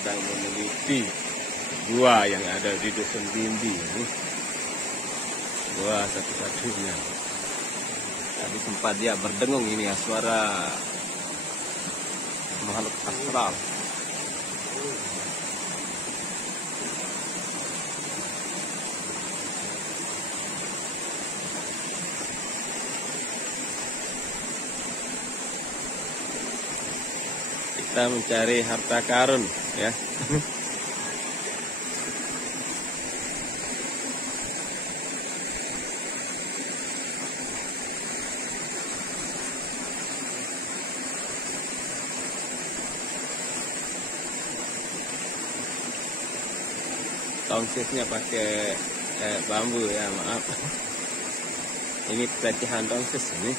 sedang meneliti gua yang ada di Dusun Bimbi ini. Gua satu-satunya. Tadi sempat dia berdengung ini ya, suara makhluk astral. Kita mencari harta karun ya. Tongsisnya pakai bambu ya, maaf. Ini pelecehan tongsis ini.